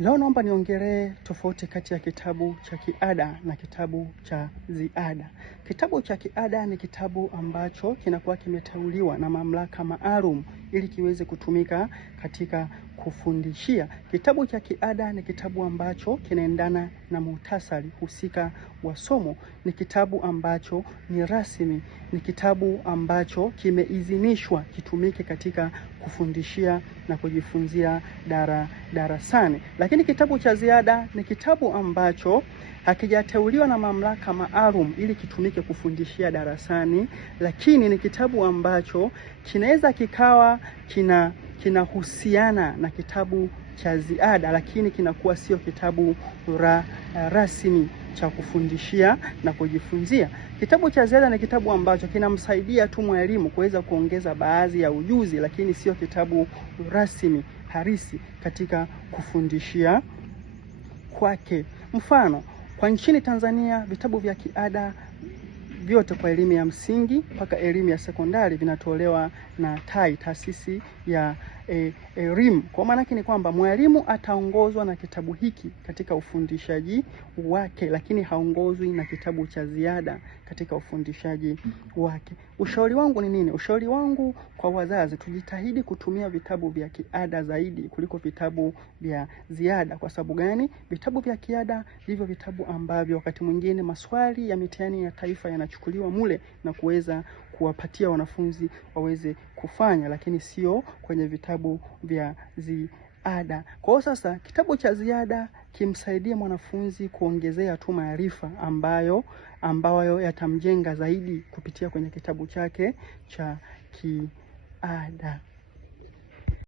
Leo naomba niongelee tofauti kati ya kitabu cha kiada na kitabu cha ziada. Kitabu cha kiada ni kitabu ambacho kinakuwa kimeteuliwa na mamlaka maalum ili kiweze kutumika katika kufundishia. Kitabu cha kiada ni kitabu ambacho kinaendana na muhtasari husika wa somo. Ni kitabu ambacho ni rasmi. Ni kitabu ambacho kimeidhinishwa kitumike katika kufundishia na kujifunzia darasani. Lakini kitabu cha ziada ni kitabu ambacho hakijateuliwa na mamlaka maalum ili kitumike kufundishia darasani, lakini ni kitabu ambacho kinaweza kikawa kinahusiana na kitabu cha ziada, lakini kinakuwa sio kitabu rasmi cha kufundishia na kujifunzia. Kitabu cha ziada ni kitabu ambacho kinamsaidia tu mwalimu kuweza kuongeza baadhi ya ujuzi, lakini sio kitabu rasmi halisi katika kufundishia kwake. Mfano, kwa nchini Tanzania vitabu vya kiada vyote kwa elimu ya msingi mpaka elimu ya sekondari vinatolewa na TAI, taasisi ya elimu. Kwa maana yake ni kwamba mwalimu ataongozwa na kitabu hiki katika ufundishaji wake, lakini haongozwi na kitabu cha ziada katika ufundishaji wake. Ushauri wangu ni nini? Ushauri wangu kwa wazazi, tujitahidi kutumia vitabu vya kiada zaidi kuliko vitabu vya ziada. Kwa sababu gani? Vitabu vya kiada ndivyo vitabu ambavyo wakati mwingine maswali ya mitihani ya taifa yanachukuliwa mule na kuweza kuwapatia wanafunzi waweze kufanya, lakini sio kwenye vitabu vya ziada. Kwa hiyo sasa kitabu cha ziada kimsaidie mwanafunzi kuongezea tu maarifa ambayo yatamjenga zaidi kupitia kwenye kitabu chake cha kiada.